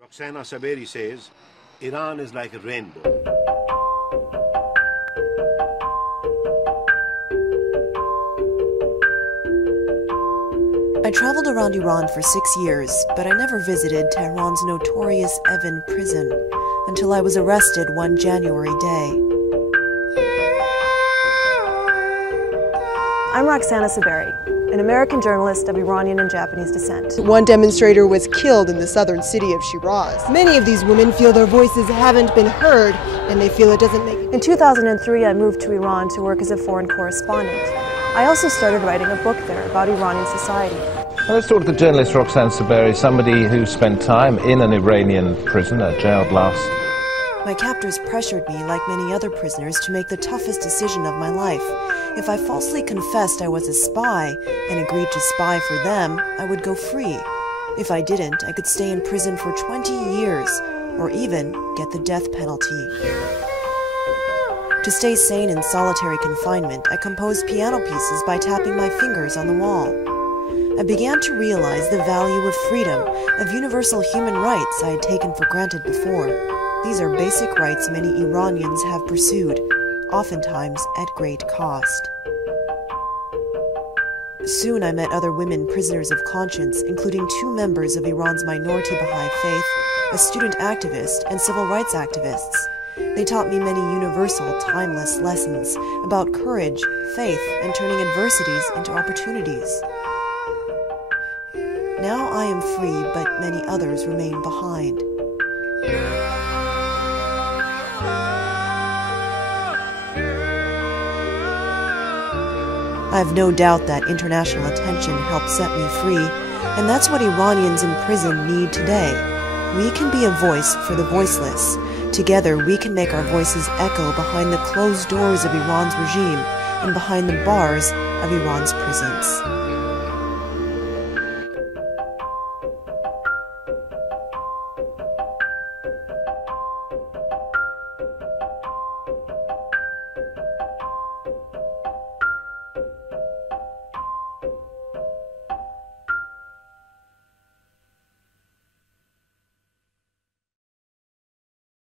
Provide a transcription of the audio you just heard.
Roxana Saberi says, Iran is like a rainbow. I traveled around Iran for 6 years, but I never visited Tehran's notorious Evin prison until I was arrested one January day. I'm Roxana Saberi, an American journalist of Iranian and Japanese descent. One demonstrator was killed in the southern city of Shiraz. Many of these women feel their voices haven't been heard, and they feel it doesn't make... In 2003, I moved to Iran to work as a foreign correspondent. I also started writing a book there about Iranian society. Well, let's talk to the journalist Roxana Saberi, somebody who spent time in an Iranian prison, jailed last. My captors pressured me, like many other prisoners, to make the toughest decision of my life. If I falsely confessed I was a spy and agreed to spy for them, I would go free. If I didn't, I could stay in prison for 20 years, or even get the death penalty. To stay sane in solitary confinement, I composed piano pieces by tapping my fingers on the wall. I began to realize the value of freedom, of universal human rights I had taken for granted before. These are basic rights many Iranians have pursued, oftentimes at great cost. Soon I met other women prisoners of conscience, including 2 members of Iran's minority Baha'i faith, a student activist, and civil rights activists. They taught me many universal, timeless lessons about courage, faith, and turning adversities into opportunities. Now I am free, but many others remain behind. I have no doubt that international attention helped set me free, and that's what Iranians in prison need today. We can be a voice for the voiceless. Together, we can make our voices echo behind the closed doors of Iran's regime and behind the bars of Iran's prisons.